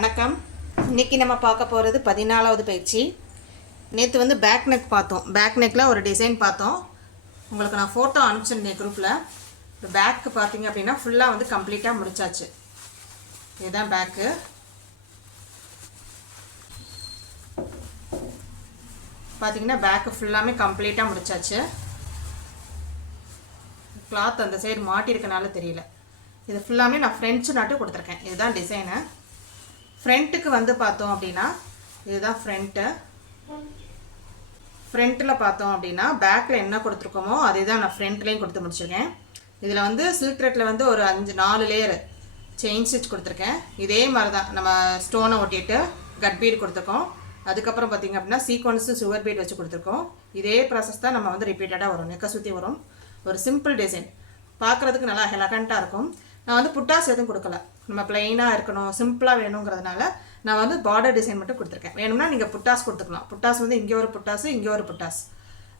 வணக்கம். இன்னைக்கு நம்ம பார்க்க போகிறது பதினாலாவது பயிற்சி. நேற்று வந்து பேக் நெக் பார்த்தோம். பேக் நெக்கில் ஒரு டிசைன் பார்த்தோம். உங்களுக்கு நான் ஃபோட்டோ அனுப்பிச்சிருந்தேன் குரூப்பில் இந்த பேக்கு பார்த்தீங்க அப்படின்னா ஃபுல்லாக வந்து கம்ப்ளீட்டாக முடிச்சாச்சு. இதுதான் பேக்கு பார்த்தீங்கன்னா பேக்கு ஃபுல்லாமே கம்ப்ளீட்டாக முடிச்சாச்சு. கிளாத் அந்த சைடு மாட்டியிருக்கனால தெரியல. இது ஃபுல்லாமே நான் ஃப்ரெஞ்சு நாட்டு கொடுத்துருக்கேன். இதுதான் டிசைனு ஃப்ரண்ட்டுக்கு வந்து பார்த்தோம் அப்படின்னா இதுதான் ஃப்ரண்ட்டு ஃப்ரண்ட்டில் பார்த்தோம் அப்படின்னா பேக்கில் என்ன கொடுத்துருக்கோமோ அதே தான் நான் ஃப்ரண்ட்லேயும் கொடுத்து முடிச்சிருக்கேன். இதில் வந்து சில்க் வந்து ஒரு அஞ்சு நாலு லேயர் செயின் ஸ்டிச் கொடுத்துருக்கேன். இதே மாதிரி தான் நம்ம ஸ்டோனை ஒட்டிட்டு கட் பீட் கொடுத்துருக்கோம். அதுக்கப்புறம் பார்த்தீங்க அப்படின்னா சீக்வன்ஸு சுகர் பீட் வச்சு கொடுத்துருக்கோம். இதே ப்ராசஸ் தான் நம்ம வந்து ரிப்பீட்டடாக வரும் நெக்க சுற்றி வரும். ஒரு சிம்பிள் டிசைன் பார்க்குறதுக்கு நல்லா எலகண்ட்டாக இருக்கும். நான் வந்து புட்டாஸ் எதுவும் கொடுக்கல. நம்ம பிளெயினாக இருக்கணும் சிம்பிளாக வேணுங்கிறதுனால நான் வந்து பார்டர் டிசைன் மட்டும் கொடுத்துருக்கேன். வேணும்னா நீங்கள் புட்டாஸ் கொடுத்துக்கலாம். புட்டாஸ் வந்து இங்கே ஒரு புட்டாஸ் இங்கே ஒரு புட்டாஸ்.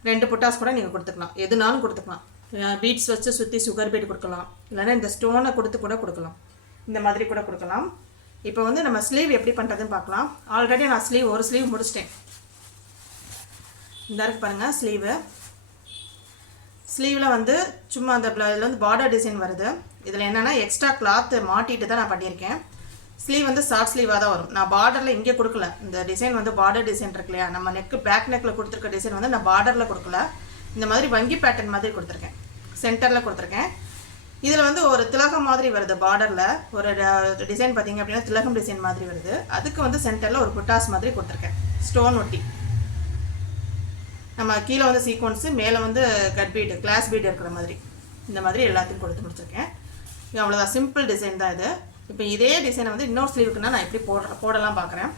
ரெண்டு புட்டாஸ் கூட நீங்கள் கொடுத்துக்கலாம். எதுனாலும் கொடுத்துக்கலாம். பீட்ஸ் வச்சு சுற்றி சுகர் பீட் கொடுக்கலாம். இல்லைன்னா இந்த ஸ்டோனை கொடுத்து கூட கொடுக்கலாம். இந்த மாதிரி கூட கொடுக்கலாம். இப்போ வந்து நம்ம ஸ்லீவ் எப்படி பண்ணுறதுன்னு பார்க்கலாம். ஆல்ரெடி நான் ஸ்லீவ் ஒரு ஸ்லீவ் முடிச்சிட்டேன். இந்த இருக்கு பாருங்கள் ஸ்லீவு ஸ்லீவில் வந்து சும்மா அந்த இதில் வந்து பார்டர் டிசைன் வருது. இதில் என்னென்னா எக்ஸ்ட்ரா கிளாத்து மாட்டிட்டு தான் நான் பண்ணியிருக்கேன். ஸ்லீவ் வந்து ஷார்ட் ஸ்லீவாக தான் வரும். நான் பார்டரில் இங்கே கொடுக்கல. இந்த டிசைன் வந்து பார்டர் டிசைன் இருக்கு இல்லையா? நம்ம நெக்கு பேக் நெக்கில் கொடுத்துருக்க டிசைன் வந்து நான் பார்டரில் கொடுக்கல. இந்த மாதிரி வங்கி பேட்டர்ன் மாதிரி கொடுத்துருக்கேன். சென்டரில் கொடுத்துருக்கேன். இதில் வந்து ஒரு திலகம் மாதிரி வருது பார்டரில் ஒரு டிசைன் பார்த்தீங்க அப்படின்னா திலகம் டிசைன் மாதிரி வருது. அதுக்கு வந்து சென்டரில் ஒரு புட்டாஸ் மாதிரி கொடுத்துருக்கேன். ஸ்டோன் ஒட்டி. நம்ம கீழே வந்து சீக்வன்ஸு மேலே வந்து கட் பீடு கிளாஸ் பீடு இருக்கிற மாதிரி. இந்த மாதிரி எல்லாத்தையும் கொடுத்து முடிச்சிருக்கேன். அவ்வளோதான் சிம்பிள் டிசைன் தான் இது. இப்போ இதே டிசைனை வந்து இன்னொரு ஸ்லீவுக்குன்னா நான் எப்படி போடுற போடலாம் பார்க்குறேன்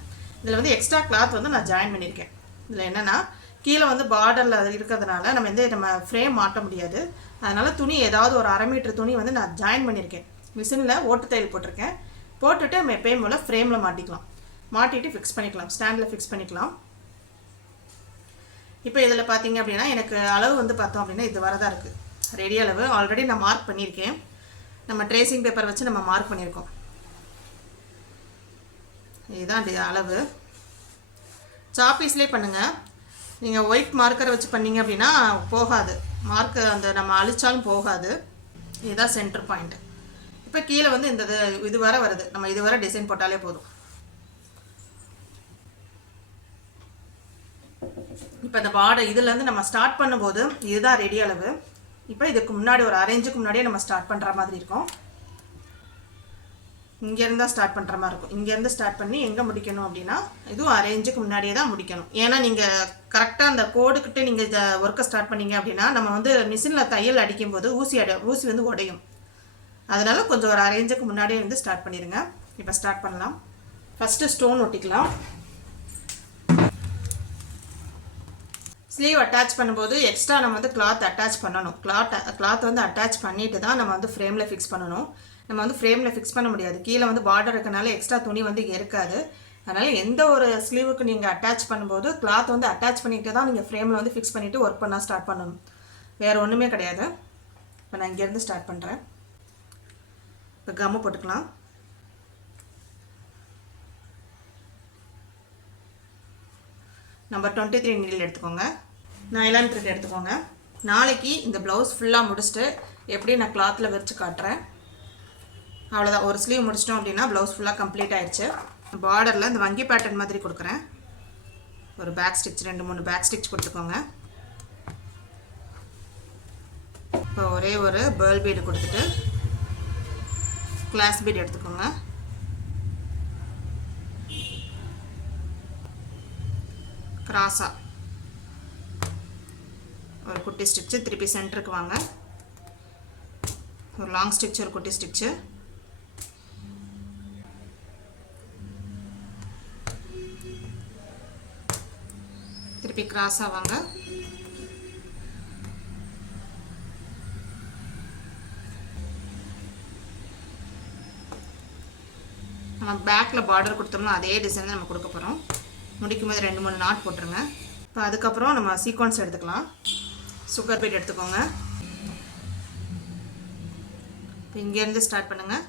இதில் வந்து எக்ஸ்ட்ரா கிளாத் வந்து நான் ஜாயின் பண்ணியிருக்கேன். இதில் என்னென்னா கீழே வந்து பார்டரில் இருக்கிறதுனால நம்ம வந்து நம்ம ஃப்ரேம் மாட்ட முடியாது. அதனால் துணி ஏதாவது ஒரு அரை மீட்டர் துணி வந்து நான் ஜாயின் பண்ணியிருக்கேன். மிஷினில் ஓட்டு தையல் போட்டிருக்கேன். போட்டுட்டு நம்ம எப்பயும் போல் ஃப்ரேமில் மாட்டிக்கலாம். மாட்டிட்டு ஃபிக்ஸ் பண்ணிக்கலாம். ஸ்டாண்டில் ஃபிக்ஸ் பண்ணிக்கலாம். இப்போ இதில் பார்த்தீங்க அப்படின்னா எனக்கு அளவு வந்து பார்த்தோம் அப்படின்னா இது வரதான் இருக்குது ரெடி அளவு. ஆல்ரெடி நான் மார்க் பண்ணியிருக்கேன். நம்ம ட்ரேசிங் பேப்பர் வச்சு நம்ம மார்க் பண்ணியிருக்கோம். இதுதான் அளவு. சாப்பீஸ்லேயே பண்ணுங்கள் நீங்கள் ஒயிட் மார்க்கரை வச்சு பண்ணீங்க அப்படின்னா போகாது. மார்க்கு அந்த நம்ம அழிச்சாலும் போகாது. இதுதான் சென்டர் பாயிண்ட் இப்போ கீழே வந்து இந்த இது இது வரை வருது. நம்ம இது வரை டிசைன் போட்டாலே போதும். இப்போ இந்த பார்டர் இதுலேருந்து நம்ம ஸ்டார்ட் பண்ணும்போது இதுதான் ரெடி அளவு. இப்போ இதுக்கு முன்னாடி ஒரு அரேஞ்சுக்கு முன்னாடியே நம்ம ஸ்டார்ட் பண்ணுற மாதிரி இருக்கும். இங்கேருந்து ஸ்டார்ட் பண்ணுற மாதிரி இருக்கும். இங்கேருந்து ஸ்டார்ட் பண்ணி எங்கே முடிக்கணும் அப்படின்னா இதுவும் அரேஞ்சுக்கு முன்னாடியே தான் முடிக்கணும். ஏன்னா நீங்கள் கரெக்டாக அந்த கோடுக்கிட்ட நீங்கள் இதை ஒர்க்கை ஸ்டார்ட் பண்ணீங்க அப்படின்னா நம்ம வந்து மிஷினில் தையல் அடிக்கும்போது ஊசி அடை ஊசி வந்து உடையும். அதனால் கொஞ்சம் ஒரு அரேஞ்சுக்கு முன்னாடியே வந்து ஸ்டார்ட் பண்ணிடுங்க இப்போ ஸ்டார்ட் பண்ணலாம். ஃபஸ்ட்டு ஸ்டோன் ஒட்டிக்கலாம். ஸ்லீவ் அட்டாச் பண்ணும்போது எக்ஸ்ட்ரா நம்ம வந்து கிளாத் அட்டாச் பண்ணணும். கிளாத் கிளாத் வந்து அட்டாச் பண்ணிட்டு தான் நம்ம வந்து ஃப்ரேமில் ஃபிக்ஸ் பண்ணணும். நம்ம வந்து ஃப்ரேமில் ஃபிக்ஸ் பண்ண முடியாது. கீழே வந்து பார்டர் இருக்கனால எக்ஸ்ட்ரா துணி வந்து இருக்காது. அதனால் எந்த ஒரு ஸ்லீவுக்கு நீங்கள் அட்டாச் பண்ணும்போது கிளாத் வந்து அட்டாச் பண்ணிட்டு தான் நீங்கள் ஃப்ரேமில் வந்து ஃபிக்ஸ் பண்ணிவிட்டு ஒர்க் பண்ண ஸ்டார்ட் பண்ணணும். வேறு ஒன்றுமே கிடையாது. இப்போ நான் இங்கேருந்து ஸ்டார்ட் பண்ணுறேன் இப்போ கம்மு போட்டுக்கலாம். நம்பர் டுவெண்ட்டி த்ரீ நீடில் எடுத்துக்கோங்க. நைலான் த்ரெட் எடுத்துக்கோங்க. நாளைக்கு இந்த ப்ளவுஸ் ஃபுல்லாக முடிச்சுட்டு எப்படி நான் கிளாத்தில் விரித்து காட்டுறேன். அவ்வளோதான் ஒரு ஸ்லீவ் முடிச்சிட்டோம் அப்படின்னா ப்ளவுஸ் ஃபுல்லாக கம்ப்ளீட் ஆயிடுச்சு. பார்டரில் இந்த வங்கி பேட்டர்ன் மாதிரி கொடுக்குறேன். ஒரு பேக் ஸ்டிச் ரெண்டு மூணு பேக் ஸ்டிச் கொடுத்துக்கோங்க. இப்போ ஒரே ஒரு பேர்ல் பீடு கொடுத்துட்டு கிளாஸ் பீடு எடுத்துக்கோங்க. கிராஸா. ஒரு குட்டி ஸ்டிச்சு திருப்பி சென்டருக்கு வாங்க. ஒரு லாங் ஸ்டிச் ஒரு குட்டி ஸ்டிச்சு. திருப்பி கிராஸாக வாங்க. நம்ம பேக்கில் பார்டர் கொடுத்தோம்னா அதே டிசைன் தான் நம்ம கொடுக்க போகிறோம் முடிக்கும் போது ரெண்டு மூணு நாட் போட்டுருங்க. இப்போ அதுக்கப்புறம் நம்ம சீக்வன்ஸ் எடுத்துக்கலாம். சுகர் பீட் எடுத்துக்கோங்க. இப்போ இங்கேருந்து ஸ்டார்ட் பண்ணுங்கள்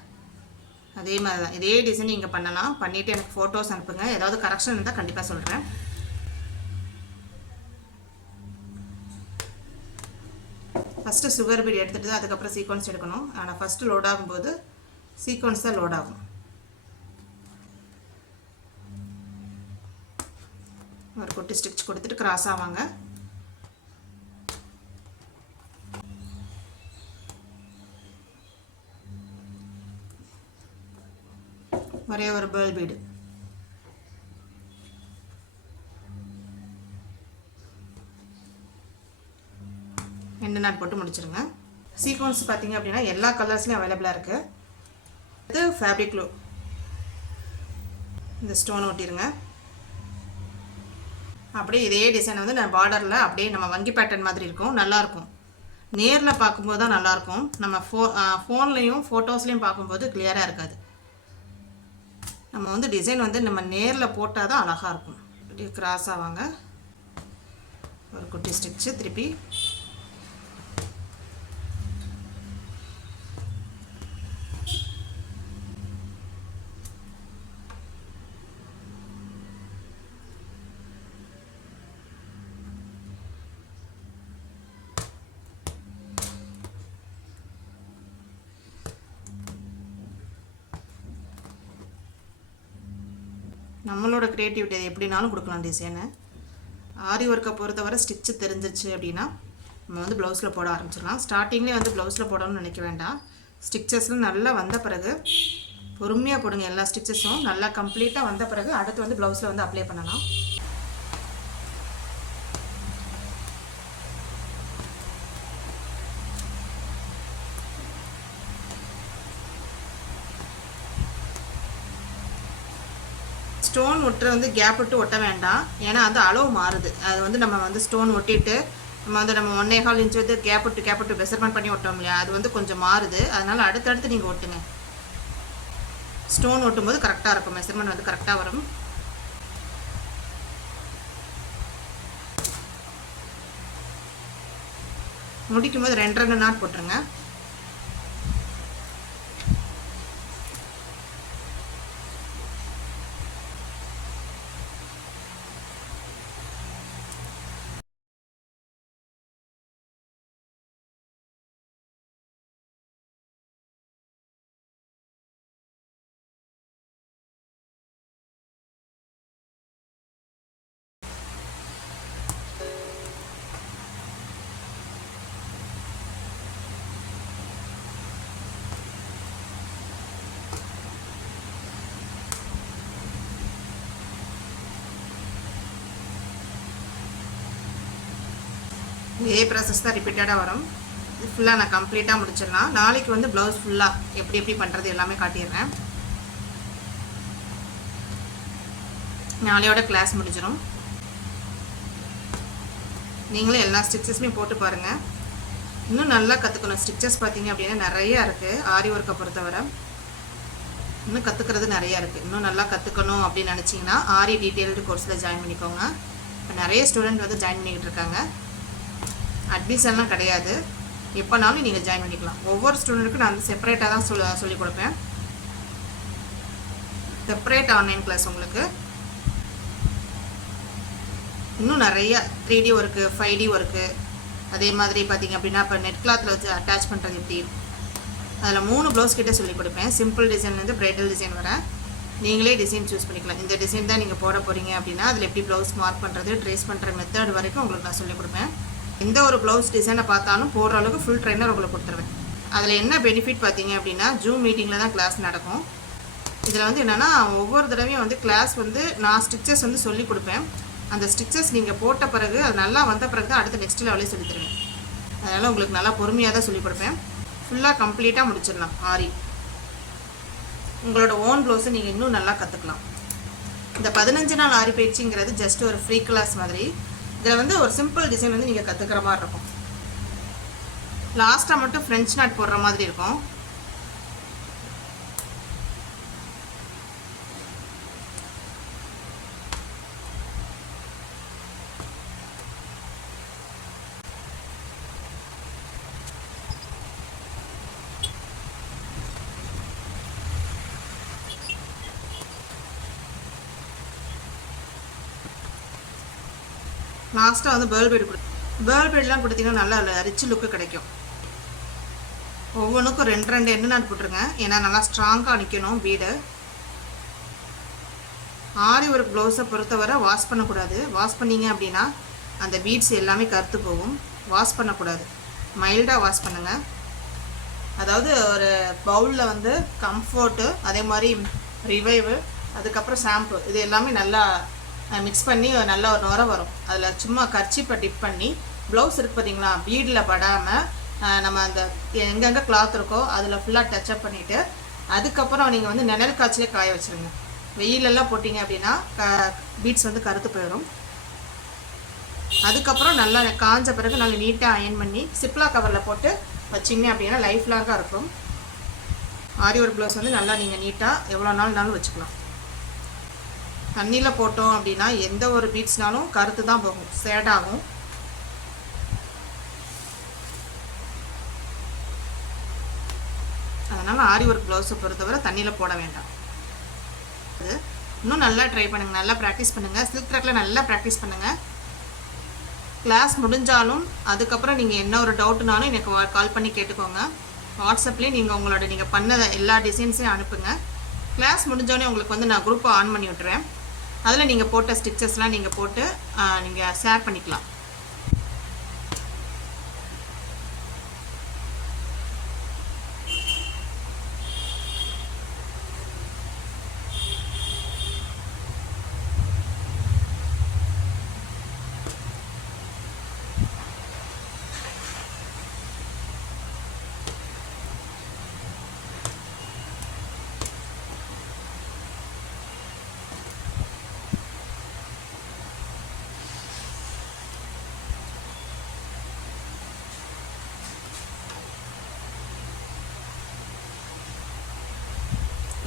அதே மாதிரி தான் இதே டிசைன் நீங்கள் பண்ணலாம். பண்ணிவிட்டு எனக்கு ஃபோட்டோஸ் அனுப்புங்க. ஏதாவது கரெக்ஷன் இருந்தால் கண்டிப்பாக சொல்கிறேன் ஃபஸ்ட்டு சுகர் பீட் எடுத்துகிட்டு தான் அதுக்கப்புறம் சீக்வன்ஸ் எடுக்கணும். ஆனால் ஃபஸ்ட்டு லோட் ஆகும்போது சீக்வன்ஸ் தான் லோட் ஆகும். ஒரு குட்டி ஸ்டிச் கொடுத்துட்டு கிராஸ் ஆவாங்க. ஒரே ஒரு பேர்ல் பீடு ரெண்டு நாட் போட்டு முடிச்சிருங்க. சீக்வன்ஸ் பார்த்தீங்க அப்படின்னா எல்லா கலர்ஸ்லையும் அவைலபிளாக இருக்குது இது ஃபேப்ரிக் க்ளூ இந்த ஸ்டோன் ஒட்டிடுங்க அப்படியே இதே டிசைன் வந்து நான் பார்டரில் அப்படியே நம்ம வங்கி பேட்டர்ன் மாதிரி இருக்கும் நல்லாயிருக்கும். நேரில் பார்க்கும்போது தான் நல்லாயிருக்கும். நம்ம ஃபோ ஃபோன்லேயும் ஃபோட்டோஸ்லேயும் பார்க்கும்போது கிளியராக இருக்காது. நம்ம வந்து டிசைன் வந்து நம்ம நேரில் போட்டால் தான் அழகாக இருக்கும். அப்படியே கிராஸ் ஆவாங்க ஒரு குட்டி ஸ்டிச்சு திருப்பி. நம்மளோட க்ரியேட்டிவிட்டி அது எப்படினாலும் கொடுக்கலாம் டிசைனு. ஆரி ஒர்க்கை பொறுத்தவரை ஸ்டிச்சு தெரிஞ்சிச்சு அப்படின்னா நம்ம வந்து ப்ளவுஸில் போட ஆரம்பிச்சிடலாம். ஸ்டார்டிங்லேயே வந்து ப்ளவுஸில் போடணும்னு நினைக்க வேண்டாம். ஸ்டிச்சஸ்லாம் நல்லா வந்த பிறகு பொறுமையாக போடுங்க எல்லா ஸ்டிச்சஸும் நல்லா கம்ப்ளீட்டாக வந்த பிறகு அடுத்து வந்து ப்ளவுஸில் வந்து அப்ளை பண்ணலாம். ஸ்டோன் ஒட்டுற வந்து கேப் விட்டு ஒட்ட வேண்டாம். ஏன்னா அது அளவு மாறுது. அது வந்து நம்ம வந்து ஸ்டோன் ஒட்டிட்டு நம்ம வந்து நம்ம ஒன்னே கால் இன்ச்சு வந்து கேப் விட்டு கேப் விட்டு மெஷர்மெண்ட் பண்ணி ஒட்டோம் இல்லையா? அது வந்து கொஞ்சம் மாறுது. அதனால் அடுத்தடுத்து நீங்கள் ஒட்டுங்க. ஸ்டோன் ஒட்டும் போது கரெக்டாக இருக்கும். மெஷர்மெண்ட் வந்து கரெக்டாக வரும். முடிக்கும் போது ரெண்டு ரெண்டு நாட் போட்டுருங்க. இதே ப்ராசஸ் தான் ரிப்பீட்டடாக வரும். இது ஃபுல்லாக நான் கம்ப்ளீட்டாக முடிச்சிடலாம். நாளைக்கு வந்து ப்ளவுஸ் ஃபுல்லாக எப்படி எப்படி பண்ணுறது எல்லாமே காட்டிடுறேன். நாளையோட கிளாஸ் முடிஞ்சிடும் நீங்களும் எல்லா ஸ்டிச்சஸுமே போட்டு பாருங்கள் இன்னும் நல்லா கற்றுக்கணும் ஸ்டிச்சஸ் பார்த்தீங்க அப்படின்னா நிறையா இருக்குது ஆரி ஒர்க்கை பொறுத்தவரை. இன்னும் கற்றுக்கிறது நிறையா இருக்குது இன்னும் நல்லா கற்றுக்கணும் அப்படின்னு நினச்சிங்கன்னா ஆரி டீட்டெயில்டு கோர்ஸில் ஜாயின் பண்ணிக்கோங்க. இப்போ நிறைய ஸ்டூடெண்ட் வந்து ஜாயின் பண்ணிக்கிட்டு இருக்காங்க. அட்மிஷன்லாம் கிடையாது. எப்போனாலும் நீங்கள் ஜாயின் பண்ணிக்கலாம். ஒவ்வொரு ஸ்டூடெண்ட்டுக்கும் நான் வந்து செப்பரேட்டாக தான் சொல்ல சொல்லிக் கொடுப்பேன். செப்பரேட் ஆன்லைன் கிளாஸ் உங்களுக்கு. இன்னும் நிறைய three D work five D work அதே மாதிரி பார்த்தீங்க அப்படின்னா இப்போ நெட் கிளாத்தில் வச்சு அட்டாச் பண்ணுறது எப்படி? அதில் மூணு ப்ளவுஸ் கிட்டே சொல்லிக் கொடுப்பேன். சிம்பிள் டிசைன்லேருந்து ப்ரைடல் டிசைன் வர. நீங்களே டிசைன் சூஸ் பண்ணிக்கலாம். இந்த டிசைன் தான் நீங்கள் போட போகிறீங்க அப்படின்னா அதில் எப்படி ப்ளவுஸ் மார்க் பண்ணுறது ட்ரேஸ் பண்ணுற மெத்தட் வரைக்கும் உங்களுக்கு நான் சொல்லிக் கொடுப்பேன். எந்த ஒரு ப்ளவுஸ் டிசைனை பார்த்தாலும் போடுற அளவுக்கு ஃபுல் ட்ரெயினர் உங்களுக்கு கொடுத்துருவேன். அதில் என்ன பெனிஃபிட் பார்த்தீங்க அப்படின்னா ஜூம் மீட்டிங்கில் தான் கிளாஸ் நடக்கும். இதில் வந்து என்னென்னா ஒவ்வொரு தடவையும் வந்து கிளாஸ் வந்து நான் ஸ்டிச்சஸ் வந்து சொல்லி கொடுப்பேன். அந்த ஸ்டிச்சஸ் நீங்கள் போட்ட பிறகு அது நல்லா வந்த பிறகு தான் அடுத்த நெக்ஸ்ட் லெவலே சொல்லி தருவேன். அதனால் உங்களுக்கு நல்லா பொறுமையாக தான் சொல்லிக் கொடுப்பேன். ஃபுல்லாக கம்ப்ளீட்டாக முடிச்சிடலாம் ஆரி. உங்களோட ஓன் ப்ளவுஸை நீங்கள் இன்னும் நல்லா கற்றுக்கலாம் இந்த பதினஞ்சு நாள் ஆரி பயிற்சிங்கிறது ஜஸ்ட் ஒரு ஃப்ரீ கிளாஸ் மாதிரி. இதில் வந்து ஒரு சிம்பிள் டிசைன் வந்து நீங்கள் கற்றுக்கிற மாதிரி இருக்கும். லாஸ்ட்டாக மட்டும் ஃப்ரெஞ்ச் நாட் போடுற மாதிரி இருக்கும். லாஸ்ட்டாக வந்து பேர்ல் பீடு கொடு பேர்ல் பீடெலாம் கொடுத்தீங்கன்னா நல்லா ரிச் லுக்கு கிடைக்கும். ஒவ்வொன்றுக்கும் ரெண்டு ரெண்டு எண்ணெய் நாட்டு போட்டுருங்க. ஏன்னா நல்லா ஸ்ட்ராங்காக நிற்கணும் பீடு ஆரி ஒரு ப்ளவுஸை பொறுத்தவரை வாஷ் பண்ணக்கூடாது. வாஷ் பண்ணீங்க அப்படின்னா அந்த பீட்ஸ் எல்லாமே கருத்து போகும். வாஷ் பண்ணக்கூடாது. மைல்டாக வாஷ் பண்ணுங்கள் அதாவது ஒரு பவுலில் வந்து கம்ஃபர்ட்டு அதே மாதிரி ரிவைவு அதுக்கப்புறம் ஷாம்பு இது எல்லாமே நல்லா மிக்ஸ் பண்ணி நல்லா ஒரு நுர வரும். அதில் சும்மா கர்ச்சிப்பை டிப் பண்ணி ப்ளவுஸ் இருக்கு பார்த்தீங்களா பீடில் படாமல் நம்ம அந்த எங்கெங்கே கிளாத் இருக்கோ அதில் ஃபுல்லாக டச்சப் பண்ணிவிட்டு அதுக்கப்புறம் நீங்கள் வந்து நிழல் காய்ச்சலே காய வச்சுருங்க. வெயிலெல்லாம் போட்டிங்க அப்படின்னா க பீட்ஸ் வந்து கருத்து போயிடும் அதுக்கப்புறம் நல்லா காஞ்ச பிறகு நல்லா நீட்டாக அயன் பண்ணி சிப்லா கவரில் போட்டு வச்சிங்க அப்படின்னா லைஃப் லாங்காக இருக்கும். ஆரி ஒர்க் ப்ளவுஸ் வந்து நல்லா நீங்கள் நீட்டாக எவ்வளோ நாள்னாலும் வச்சுக்கலாம். தண்ணியில் போட்டோம் அப்படின்னா எந்த ஒரு பீட்ஸ்னாலும் கருத்து தான் போகும். சேடாகும் ஆகும். அதனால் ஆரி ஒர்க் ப்ளவுஸை பொறுத்தவரை தண்ணியில் போட வேண்டாம். அது இன்னும் நல்லா ட்ரை பண்ணுங்கள் நல்லா ப்ராக்டிஸ் பண்ணுங்கள் சில்க் ட்ராக்ல நல்லா ப்ராக்டிஸ் பண்ணுங்கள் கிளாஸ் முடிஞ்சாலும் அதுக்கப்புறம் நீங்கள் என்ன ஒரு டவுட்னாலும் எனக்கு கால் பண்ணி கேட்டுக்கோங்க. வாட்ஸ்அப்லேயே நீங்கள் உங்களோட நீங்கள் பண்ண எல்லா டிசைன்ஸையும் அனுப்புங்க. கிளாஸ் முடிஞ்சோடனே உங்களுக்கு வந்து நான் குரூப்பை ஆன் பண்ணி விட்டுறேன். அதில் நீங்கள் போட்ட ஸ்டிச்சஸ்லாம் நீங்கள் போட்டு நீங்கள் ஷேர் பண்ணிக்கலாம்.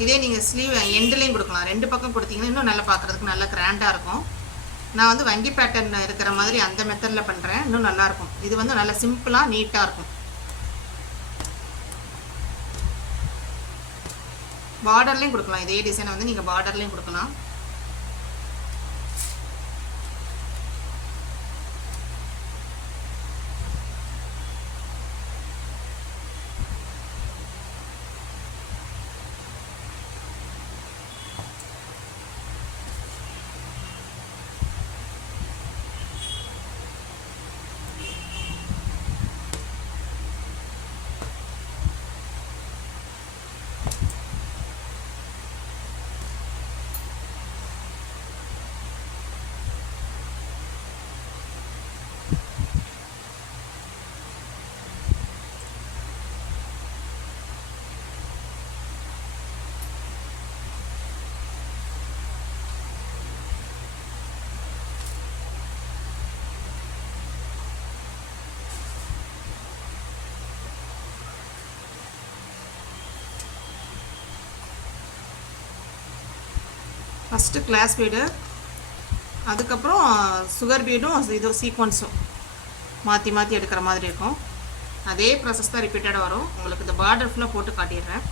இதே நீங்கள் ஸ்லீவ் எண்டுலேயும் கொடுக்கலாம். ரெண்டு பக்கம் கொடுத்தீங்கன்னா இன்னும் நல்லா பார்க்குறதுக்கு நல்லா கிராண்டாக இருக்கும். நான் வந்து வங்கி பேட்டர்ன் இருக்கிற மாதிரி அந்த மெத்தடில் பண்ணுறேன் இன்னும் நல்லாயிருக்கும் இது வந்து நல்லா சிம்பிளாக நீட்டாக இருக்கும். பார்டர்லேயும் கொடுக்கலாம். இதே டிசைனை வந்து நீங்கள் பார்டர்லேயும் கொடுக்கலாம். ஃபஸ்ட்டு கிளாஸ் பீடு அதுக்கப்புறம் சுகர் பீடும் இது சீக்வன்ஸும் மாற்றி மாற்றி எடுக்கிற மாதிரி இருக்கும். அதே ப்ராசஸ் தான் ரிப்பீட்டடாக வரும். உங்களுக்கு இந்த பார்டர் ஃபுல்லாக போட்டு காட்டிடுறேன்.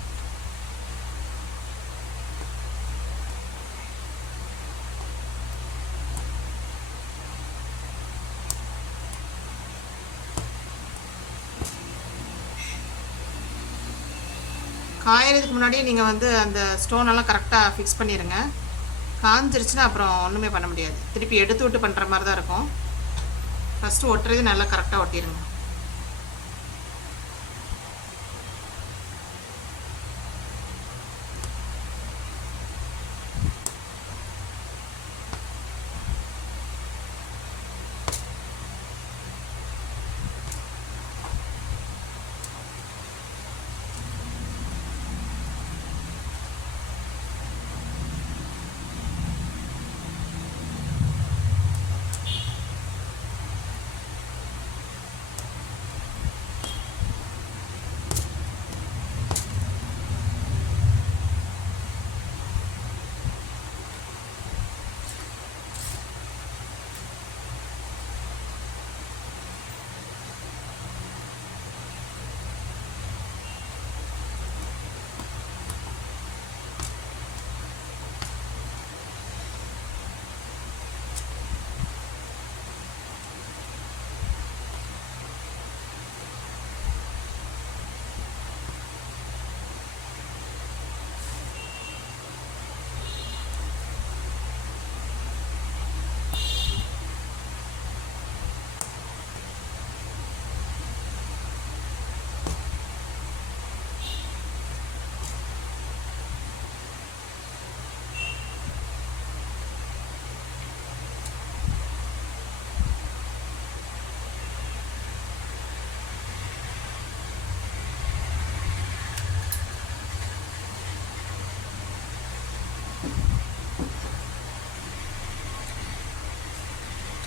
காயறதுக்கு முன்னாடியே நீங்கள் வந்து அந்த ஸ்டோனெல்லாம் கரெக்டாக ஃபிக்ஸ் பண்ணிடுங்க காஞ்சிருச்சுன்னா அப்புறம் ஒன்றுமே பண்ண முடியாது. திருப்பி எடுத்து விட்டு பண்ணுற மாதிரி தான் இருக்கும். ஃபஸ்ட்டு ஒட்டுறது நல்லா கரெக்டாக ஒட்டிடுங்க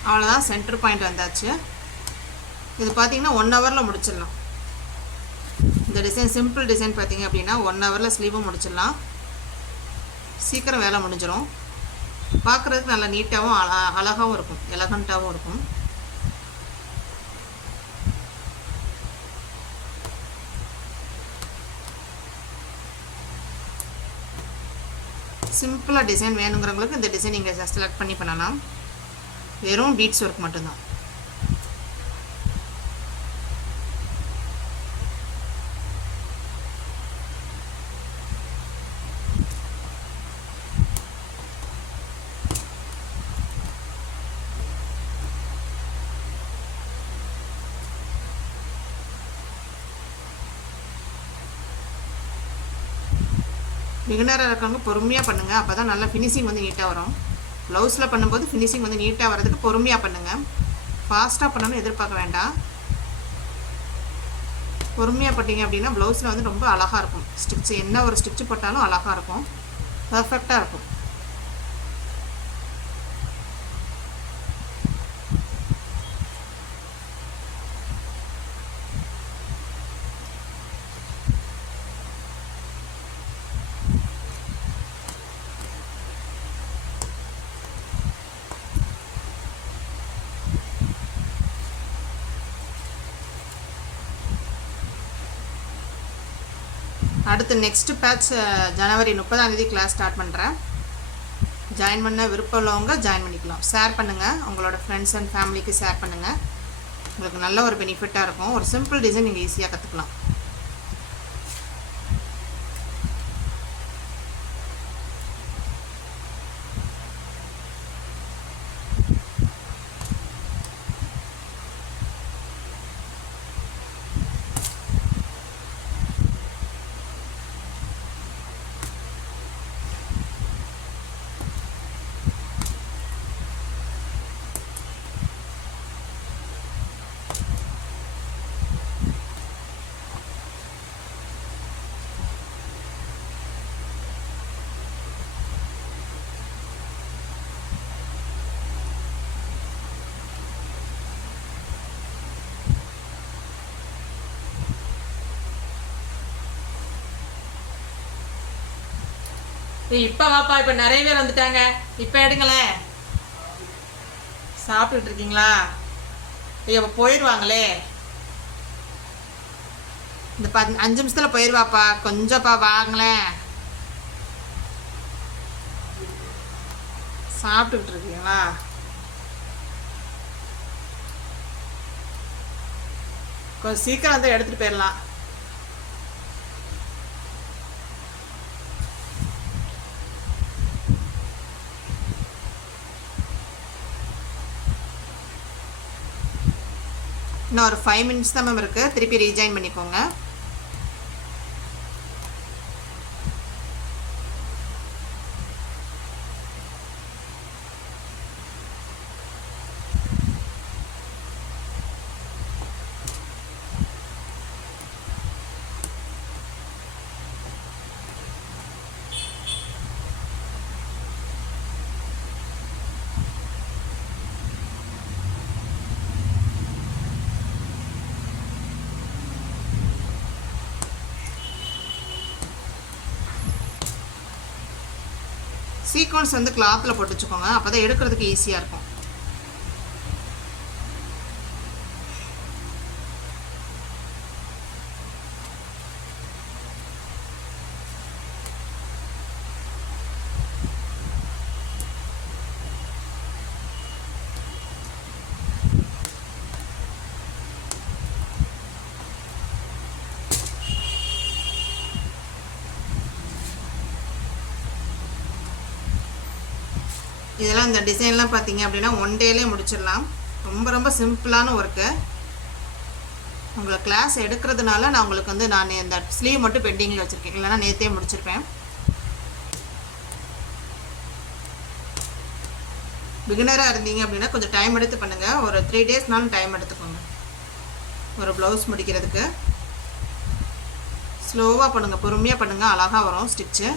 அவ்வளோதான் சென்டர் பாயிண்ட் வந்தாச்சு. இது பார்த்தீங்கன்னா ஒன் ஹவரில் முடிச்சிடலாம். இந்த டிசைன் சிம்பிள் டிசைன் பார்த்தீங்க அப்படின்னா ஒன் ஹவரில் ஸ்லீவும் முடிச்சிடலாம். சீக்கிரம் வேலை முடிஞ்சிடும் பார்க்குறதுக்கு நல்லா நீட்டாகவும் அழ அழகாகவும் இருக்கும். எலகண்ட்டாகவும் இருக்கும். சிம்பிளாக டிசைன் வேணுங்கிறவங்களுக்கு இந்த டிசைன் நீங்கள் செலக்ட் பண்ணி பண்ணலாம். வெறும் பீட்ஸ் ஒர்க் மட்டும்தான். பிகினராக இருக்கவங்க பொறுமையாக பண்ணுங்கள் அப்போ தான் நல்லா ஃபினிஷிங் வந்து நீட்டாக வரும். ப்ளவுஸில் பண்ணும்போது ஃபினிஷிங் வந்து நீட்டாக வரதுக்கு பொறுமையாக பண்ணுங்கள் ஃபாஸ்ட்டாக பண்ணணும்னு எதிர்பார்க்க வேண்டாம். பொறுமையாக பட்டிங்க அப்படின்னா ப்ளவுஸில் வந்து ரொம்ப அழகாக இருக்கும். ஸ்டிச் என்ன ஒரு ஸ்டிச் போட்டாலும் அழகாக இருக்கும். பர்ஃபெக்டாக இருக்கும் அடுத்து நெக்ஸ்ட் பேட்ச் ஜனவரி முப்பதாம் தேதி கிளாஸ் ஸ்டார்ட் பண்ணுறேன் ஜாயின் பண்ண விருப்பம் உள்ளவங்க ஜாயின் பண்ணிக்கலாம். ஷேர் பண்ணுங்கள் உங்களோட ஃப்ரெண்ட்ஸ் அண்ட் ஃபேமிலிக்கு ஷேர் பண்ணுங்கள் உங்களுக்கு நல்ல ஒரு பெனிஃபிட்டாக இருக்கும். ஒரு சிம்பிள் டிசைன் நீங்கள் ஈஸியாக கற்றுக்கலாம் இப்போ வாப்பா இப்போ நிறைய பேர் வந்துட்டாங்க. இப்போ எடுங்களேன். சாப்பிட்டுட்டு இருக்கீங்களா? ஐயோ அப்போ போயிடுவாங்களே. இந்த பத் அஞ்சு நிமிஷத்தில் போயிடுவாப்பா. கொஞ்சம்ப்பா வாங்களேன். சாப்பிட்டுக்கிட்டு இருக்கீங்களா? கொஞ்சம் சீக்கிரம் வந்து எடுத்துகிட்டு போயிடலாம். இன்னும் ஒரு ஃபைவ் மினிட்ஸ் தான் மேம் இருக்குது திருப்பி ரீஜாயின் பண்ணிக்கோங்க. சீக்வன்ஸ் வந்து கிளாத்தில் போட்டு வச்சுக்கோங்க. அப்போ தான் எடுக்கிறதுக்கு ஈஸியாக இருக்கும். இதெல்லாம் இந்த டிசைன்லாம் பார்த்தீங்க அப்படின்னா ஒன் டேலே முடிச்சிடலாம். ரொம்ப ரொம்ப சிம்பிளான ஒர்க்கு உங்களை கிளாஸ் எடுக்கிறதுனால நான் உங்களுக்கு வந்து நான் இந்த ஸ்லீவ் மட்டும் பெண்டிங்கில் வச்சுருக்கேன். இல்லைன்னா நேற்றே முடிச்சிருப்பேன். பிகினராக இருந்தீங்க அப்படின்னா கொஞ்சம் டைம் எடுத்து பண்ணுங்கள் ஒரு த்ரீ டேஸ்னாலும் டைம் எடுத்துக்கோங்க. ஒரு ப்ளவுஸ் முடிக்கிறதுக்கு. ஸ்லோவாக பண்ணுங்கள் பொறுமையாக பண்ணுங்கள் அழகாக வரும் ஸ்டிச்சு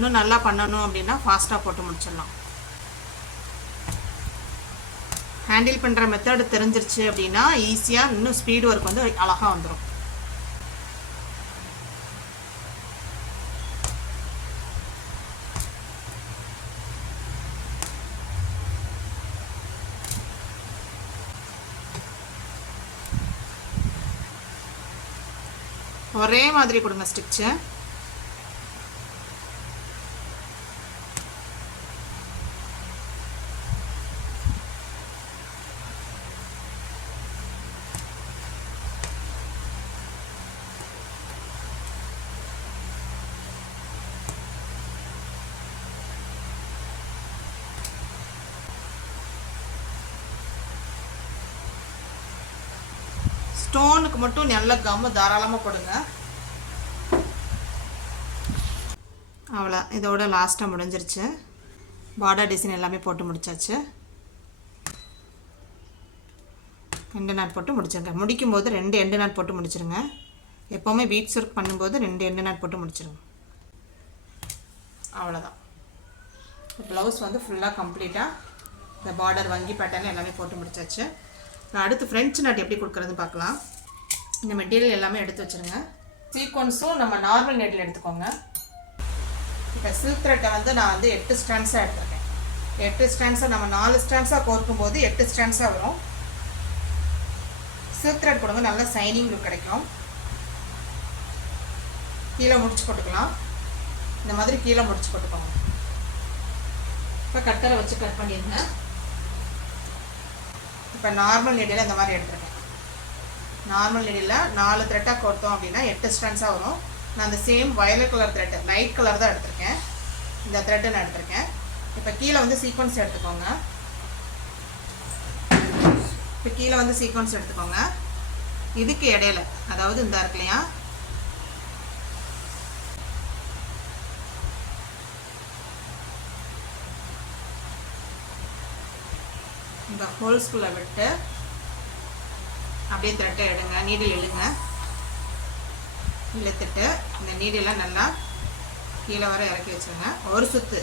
இன்னும் நல்லா பண்ணணும் அப்படின்னா ஃபாஸ்ட்டாக போட்டு முடிச்சிடலாம். ஹேண்டில் பண்ணுற மெத்தடு தெரிஞ்சிருச்சு அப்படின்னா ஈஸியாக இன்னும் ஸ்பீடு ஒர்க் வந்து அழகாக வந்துடும் ஒரே மாதிரி கொடுங்க ஸ்டிச்சு ஸ்டோனுக்கு மட்டும் நல்ல கம்மு தாராளமாக போடுங்க. அவ்வளோ இதோட லாஸ்ட்டாக முடிஞ்சிருச்சு. பார்டர் டிசைன் எல்லாமே போட்டு முடிச்சாச்சு. ரெண்டு நாட் போட்டு முடிச்சிருங்க. முடிக்கும்போது ரெண்டு எண்டு நாட் போட்டு முடிச்சிருங்க. எப்போவுமே பீட்ஸ் ஒர்க் பண்ணும்போது ரெண்டு எண்டு நாட் போட்டு முடிச்சிருங்க. அவ்வளோதான் ப்ளவுஸ் வந்து ஃபுல்லாக கம்ப்ளீட்டாக இந்த பார்டர் வங்கி பேட்டர்ன் எல்லாமே போட்டு முடிச்சாச்சு. நான் அடுத்து ஃப்ரெஞ்சு நாட் எப்படி கொடுக்குறது பார்க்கலாம். இந்த மெட்டீரியல் எல்லாமே எடுத்து வச்சுருங்க. சீக்வன்ஸும் நம்ம நார்மல் நெட்டில் எடுத்துக்கோங்க. இப்போ சில்க் த்ரெட்டை வந்து நான் வந்து எட்டு ஸ்டாண்ட்ஸாக எடுத்துருக்கேன். எட்டு ஸ்டாண்ட்ஸாக நம்ம நாலு ஸ்டாண்ட்ஸாக கோர்க்கும் போது எட்டு ஸ்டாண்ட்ஸாக வரும். சில்க் த்ரெட் கொடுங்க நல்ல சைனிங் லுக் கிடைக்கும். கீழே முடிச்சு போட்டுக்கலாம். இந்த மாதிரி கீழே முடிச்சு போட்டுக்கோங்க. இப்போ கட்டரை வச்சு கட் பண்ணிடுங்க. இப்போ நார்மல் நெடியில் இந்த மாதிரி எடுத்துருக்கேன். நார்மல் நெடியில் நாலு த்ரெட்டாக கொடுத்தோம் அப்படின்னா எட்டு ஸ்டாண்ட்ஸாக வரும். நான் அந்த same violet colour thread light colour தான் எடுத்திருக்கேன். இந்த த்ரெட்டு நான் எடுத்திருக்கேன். இப்போ கீழே வந்து சீக்வன்ஸ் எடுத்துக்கோங்க. இப்போ கீழே வந்து சீக்வன்ஸ் எடுத்துக்கோங்க. இதுக்கு இடையில அதாவது இந்த இருக்கு இல்லையா? இந்த ஹோல்ஸ்குள்ளே விட்டு அப்படியே திரட்டை எடுங்க நீடில் எழுங்க இழுத்துட்டு இந்த நீடிலாம் நல்லா கீழே வர இறக்கி வச்சுருங்க. ஒரு சுற்று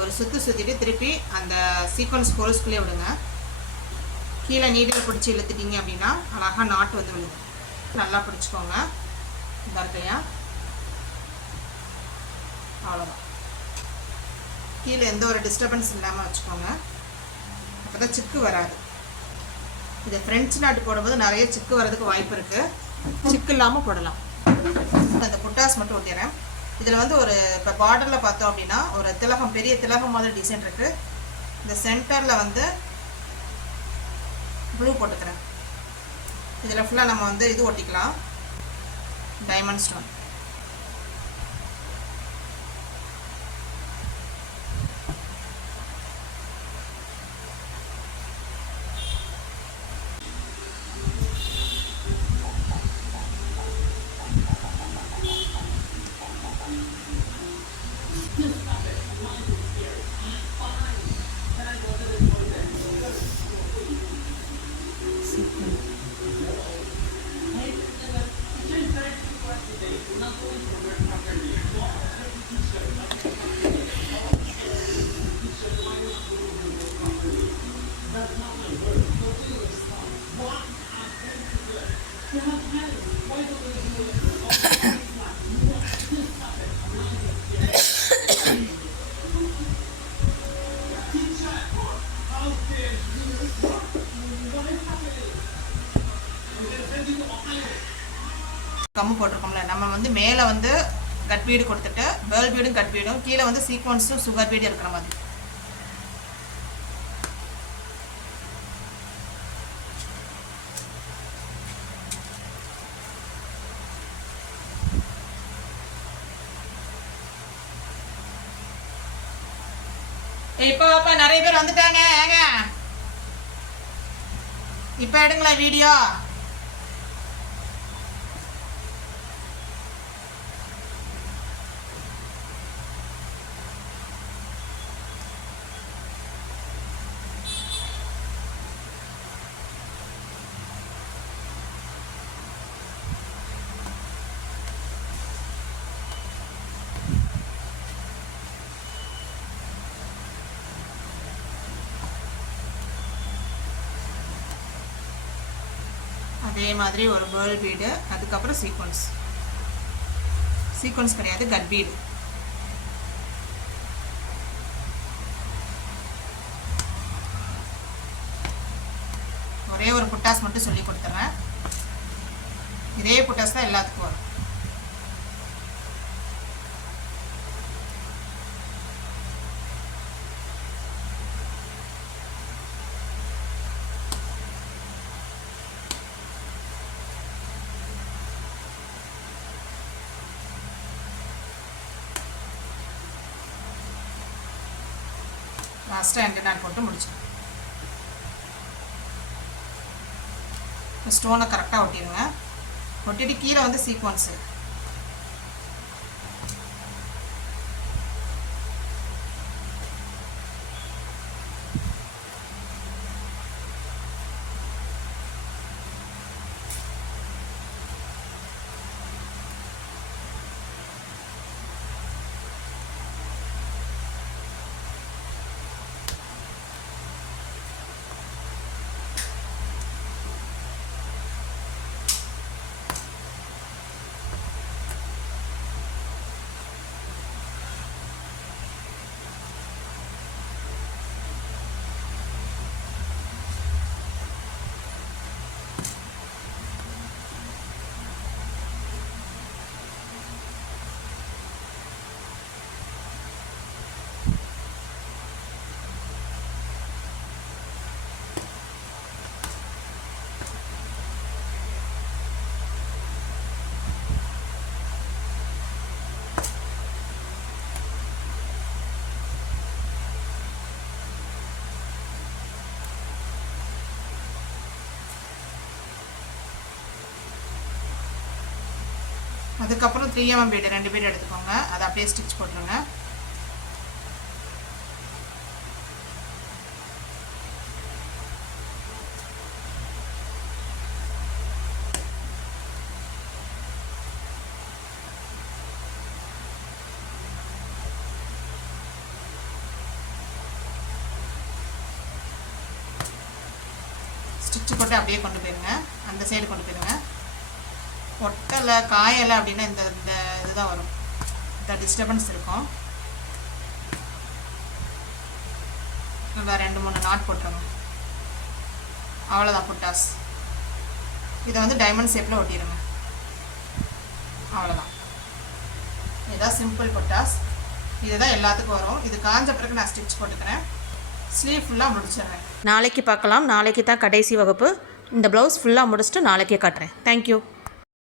ஒரு சுற்று சுற்றிட்டு திருப்பி அந்த சீக்வன்ஸ் ஹோல்ஸ்குள்ளே விடுங்க. கீழே நீடில் பிடிச்சி இழுத்துட்டீங்க அப்படின்னா அழகாக நாட்டு வந்து விழுங்க நல்லா பிடிச்சிக்கோங்க. இந்த இருக்கையா அவ்வளோதான் கீழே எந்த ஒரு டிஸ்டர்பன்ஸ் இல்லாமல் வச்சுக்கோங்க. அப்போ தான் சிக்கு வராது. இதை ஃப்ரெண்ட்ஸ் நாட்டு போடும்போது நிறைய சிக்கு வர்றதுக்கு வாய்ப்பு இருக்குது சிக்கு இல்லாமல் போடலாம். அந்த புட்டாஸ் மட்டும் ஊற்றிடுறேன் இதில் வந்து ஒரு இப்போ பார்டரில் பார்த்தோம் அப்படின்னா ஒரு திலகம் பெரிய திலகம் மாதிரி டிசைன் இருக்குது இந்த சென்டரில் வந்து ப்ளூ போட்டுக்கிறேன். இதில் ஃபுல்லாக நம்ம வந்து இது ஒட்டிக்கலாம். டைமண்ட் ஸ்டோன் வந்து மேலே வந்து கட் பீடு கொடுத்துட்டு பேர்ல் பீடும் கட் பீடும் கீழே வந்து சீக்வன்ஸும் சுகர் பீடு இருக்கிற மாதிரி. இப்போ அப்பா நிறைய பேர் வந்துட்டாங்க. ஏங்க? இப்போ எடுங்களேன் வீடியோ. மாதிரி ஒரு பேர்ல் பீடு அதுக்கப்புறம் சீக்வன்ஸ் சீக்வன்ஸ் கிடையாது கட் பீடு ஒரே ஒரு புட்டாஸ் மட்டும் சொல்லி கொடுத்துட்றேன் இதே புட்டாஸ் தான் எல்லாத்துக்கும் வரும். லாஸ்ட்டாக ரெண்டு நாள் போட்டு முடிச்சிடும் ஸ்டோனை கரெக்டாக ஒட்டிடுங்க ஒட்டிட்டு கீழே வந்து சீக்வன்ஸு அதுக்கப்புறம் த்ரீ எம்எம் பீடு ரெண்டு பீடு எடுத்துக்கோங்க. அதை அப்படியே ஸ்டிச் போட்டுருங்க. ஸ்டிச் போட்டு அப்படியே கொண்டு போயிருங்க. அந்த சைடு கொண்டு போயிருங்க. இல்லை காயலை அப்படின்னா இந்த இந்த இதுதான் வரும். இந்த டிஸ்டர்பன்ஸ் இருக்கும். நம்ம ரெண்டு மூணு நாட் போட்டுருங்க அவ்வளோதான் புட்டாஸ். இதை வந்து டைமண்ட் ஷேப்பில் ஒட்டிடுங்க. அவ்வளோதான் இதுதான் சிம்பிள் புட்டாஸ். இதுதான் எல்லாத்துக்கும் வரும். இது காஞ்ச பிறகு நான் ஸ்டிச் போட்டுக்கிறேன். ஸ்லீவ் ஃபுல்லாக முடிச்சிடுறேன். நாளைக்கு பார்க்கலாம். நாளைக்கு தான் கடைசி வகுப்பு. இந்த ப்ளவுஸ் ஃபுல்லாக முடிச்சுட்டு நாளைக்கே காட்டுறேன். தேங்க்யூ